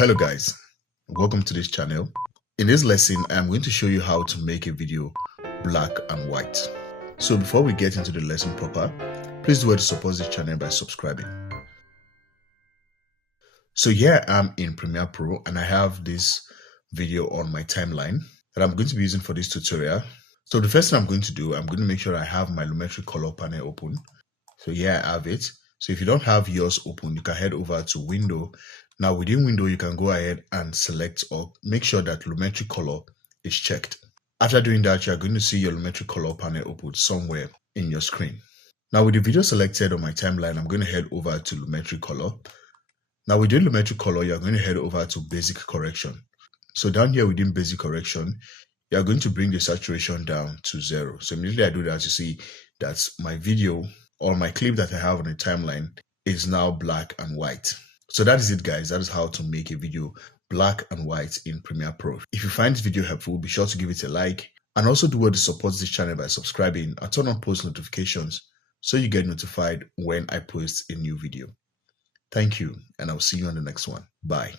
Hello guys, welcome to this channel. In this lesson, I'm going to show you how to make a video black and white. So before we get into the lesson proper, please do well to support this channel by subscribing. So here I'm in Premiere Pro and I have this video on my timeline that I'm going to be using for this tutorial. So the first thing I'm going to do, I'm going to make sure I have my Lumetri color panel open. So here I have it. So if you don't have yours open, you can head over to Window. Now within Window, you can go ahead and select or make sure that Lumetri color is checked. After doing that, you're going to see your Lumetri color panel open somewhere in your screen. Now with the video selected on my timeline, I'm going to head over to Lumetri color. Now within Lumetri color, you're going to head over to basic correction. So down here within basic correction, you're going to bring the saturation down to 0. So immediately I do that, you see that my video or my clip that I have on the timeline is now black and white. So that is it guys, that is how to make a video black and white in Premiere Pro. If you find this video helpful, be sure to give it a like and also do well to support this channel by subscribing and turn on post notifications so you get notified when I post a new video. Thank you and I'll see you on the next one. Bye.